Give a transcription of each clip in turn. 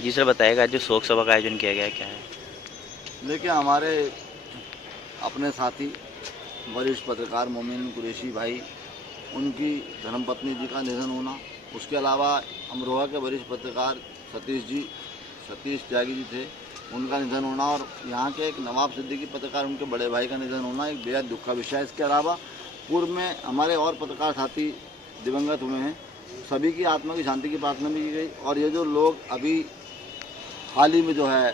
जी sir, बताइएगा जो शोक सभा का आयोजन किया गया है क्या है? देखिए, हमारे अपने साथी वरिष्ठ पत्रकार मोमिन कुरैशी भाई, उनकी धर्मपत्नी जी का निधन होना, उसके अलावा अमरोहा के वरिष्ठ पत्रकार सतीश त्यागी जी थे, उनका निधन होना, और यहाँ के एक नवाब सिद्दीकी पत्रकार, उनके बड़े भाई का निधन होना एक बेहद दुख का विषय है। इसके अलावा पूर्व में हमारे और पत्रकार साथी दिवंगत हुए हैं, सभी की आत्मा की शांति की प्रार्थना भी की गई। और ये जो लोग अभी हाल ही में जो है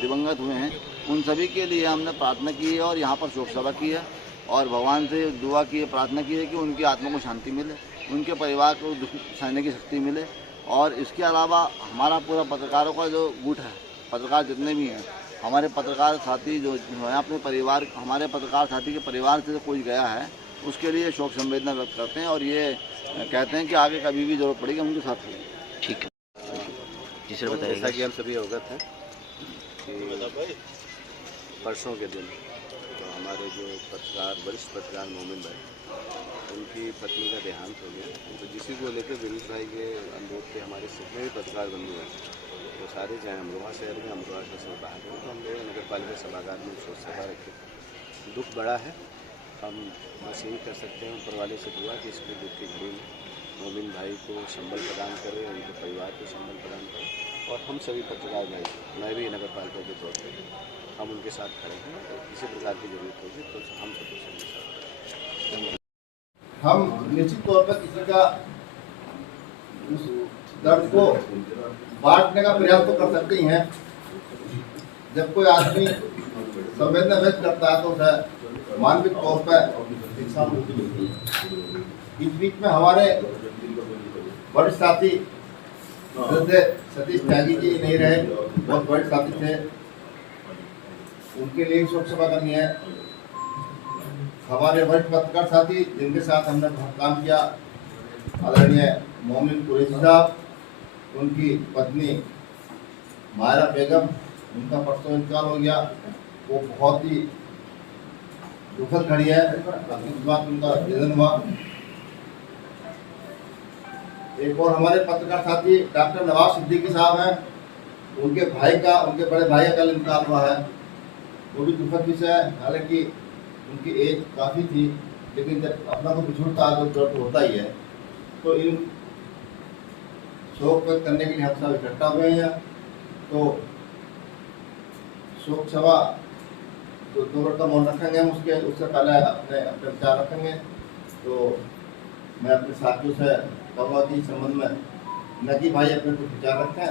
दिवंगत हुए हैं, उन सभी के लिए हमने प्रार्थना की है और यहाँ पर शोक सभा की है और भगवान से दुआ की है, प्रार्थना की है कि उनकी आत्मा को शांति मिले, उनके परिवार को दुख सहने की शक्ति मिले। और इसके अलावा हमारा पूरा पत्रकारों का जो गुट है, पत्रकार जितने भी हैं, हमारे पत्रकार साथी जो हैं अपने परिवार, हमारे पत्रकार साथी के परिवार से कोई गया है, उसके लिए शोक संवेदना व्यक्त करते हैं और ये कहते हैं कि आगे कभी भी जरूरत पड़ेगी उनके साथ रहेंगे। ठीक है जी सर, जैसा बताइएगा। कि हम सभी अवगत हैं कि परसों के दिन तो हमारे जो वरिष्ठ पत्रकार मोमिन भाई, उनकी पत्नी का देहांत हो गया। तो जिसी को लेकर विनीत भाई के अनुरोध पे हमारे जितने भी पत्रकार बंधु हैं वो सारे चाहे अमरोहा शहर में, अमरोहा शहर से बाहर हैं, तो हम लोग नगर पालिका सभागार में शोक सभा रखे। दुख बड़ा है, हम बस यही कर सकते हैं ऊपर वाले से दुआ कि इसके दुख की घड़ी में मोमिन भाई को संबल प्रदान करें, उनके परिवार को संबल प्रदान करें। और हम सभी पत्रकार भाई, मैं भी नगर पालिका के तौर पर हम उनके साथ खड़े हैं। तो किसी प्रकार की जरूरत होगी तो हम सभी उनके साथ खड़े हैं। हम निश्चित तौर पर किसी का उस दर्द को बांटने का प्रयास तो कर सकते ही हैं। जब कोई आदमी संवेदना व्यक्त करता है तो उसे मानविक तौर पर इंसान मुक्ति मिलती है। इस बीच में हमारे वरिष्ठ साथी सतीश त्यागी जी नहीं रहे, बहुत वरिष्ठ साथी थे, उनके लिए शोक सभा करनी है। हमारे वरिष्ठ पत्रकार साथी जिनके साथ हमने बहुत काम किया, आदरणीय मोमिन कुरैशी साहब, उनकी पत्नी मायरा बेगम, उनका परसों इंतकाल हो गया। वो बहुत ही दुखद घड़ी है, इस बात उनका निधन हुआ। एक और हमारे पत्रकार साथी डॉक्टर नवाब सिद्दीकी साहब हैं, उनके बड़े भाई का कल इंतकाल हुआ है, वो भी दुखद विषय है। हालांकि उनकी एज काफ़ी थी, लेकिन जब अपना को बिछुड़ता है तो दर्द होता ही है। तो इन शोक व्यक्त करने के लिए हम सब इकट्ठा हुए हैं। तो शोक सभा तो 2 मिनट का मौन रखेंगे हम, उससे पहले अपने विचार रखेंगे। तो मैं अपने साथियों से कहूँगा कि इस संबंध में नकी भाई अपने कुछ विचार रखें।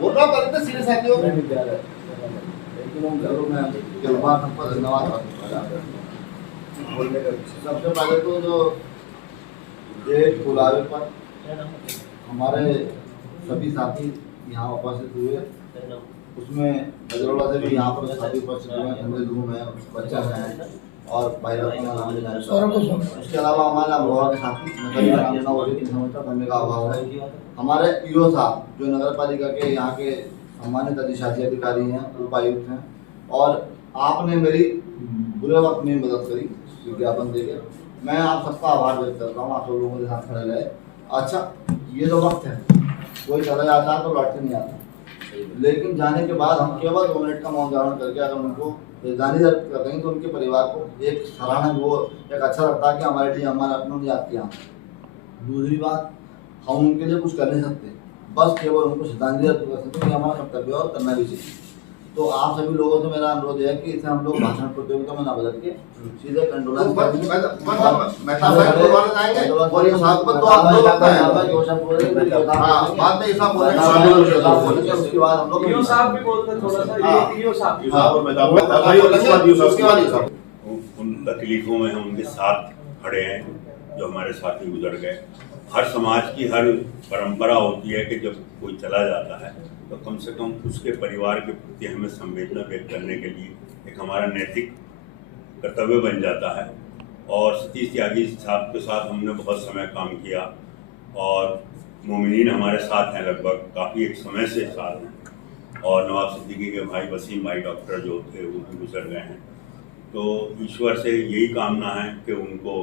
बोल रहा करते सीधे साथियों धन्यवाद। सबसे पहले तो जो डेट बुलावे पर हमारे सभी साथी यहाँ उपस्थित हुए, उसमें गजरौला से भी यहाँ पर साथी उपस्थित हुए, अमृत रूम है, बच्चा है और भाई उसके अलावा हमारे अमरोहा के साथी समय का अभाव है। हमारे ईओ साहब जो नगर पालिका के यहाँ के सम्मानित अधिशासी अधिकारी हैं, उपायुक्त हैं, और आपने मेरी बुरे वक्त में मदद करी विज्ञापन देकर। मैं आप सबका आभार व्यक्त करता हूँ, आप सब लोगों के साथ खड़े रहे। अच्छा, ये जो वक्त है, कोई चला जाता है तो लौट के नहीं आता, लेकिन जाने के बाद हम केवल 2 मिनट का मौन धारण करके अगर उनको जानी दर्द कर देंगे तो उनके परिवार को एक सराहना, वो एक अच्छा लगता है कि हमारे लिए हमारे अपनों ने याद किया। दूसरी बात, हम उनके लिए कुछ कर नहीं सकते, बस केवल उनको श्रद्धांजलि अर्पित कर सकते हैं, हमारा कर्तव्य और करना भी चाहिए। तो आप सभी लोगों से मेरा अनुरोध है कि इसे हम लोग भाषण प्रतियोगिता में ना बदल के सीधे कंडोलेंस उसके बाद हम लोग उन तकलीफों में हम उनके साथ खड़े हैं जो हमारे साथी गुजर गए। हर समाज की हर परंपरा होती है कि जब कोई चला जाता है तो कम से कम उसके परिवार के प्रति हमें संवेदना व्यक्त करने के लिए एक हमारा नैतिक कर्तव्य बन जाता है। और सतीश त्यागी साहब के साथ हमने बहुत समय काम किया और मोमिनीन हमारे साथ हैं, लगभग काफ़ी एक समय से साथ हैं। और नवाब सिद्दीकी के भाई वसीम भाई डॉक्टर जो थे वो भी गुजर गए हैं। तो ईश्वर से यही कामना है कि उनको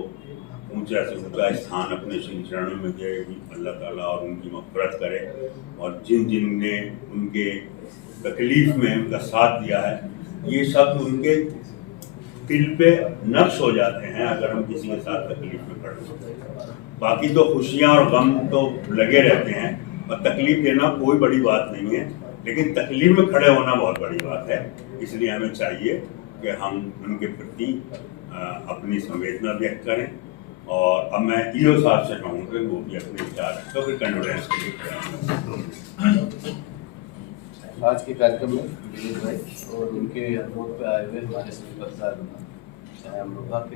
ऊंचा से ऊंचा स्थान अपने श्री चरणों में दे, अल्लाह ताला और उनकी मग़फ़िरत करे। और जिन जिन ने उनके तकलीफ़ में उनका साथ दिया है, ये सब उनके दिल पे नक्श हो जाते हैं अगर हम किसी के साथ तकलीफ़ में पड़े। बाकी तो खुशियाँ और गम तो लगे रहते हैं, और तकलीफ़ देना कोई बड़ी बात नहीं है, लेकिन तकलीफ़ में खड़े होना बहुत बड़ी बात है। इसलिए हमें चाहिए कि हम उनके प्रति अपनी संवेदना व्यक्त करें। और अब मैं ईओ साहब से कहूँगा कि वो भी अपने विचार तो फिर कंडोलेंस के लिए आज के कार्यक्रम में दिलीप भाई और उनके अनुरोध पे आए हुए हमारे सभी पत्रकार चाहे अमरोहा के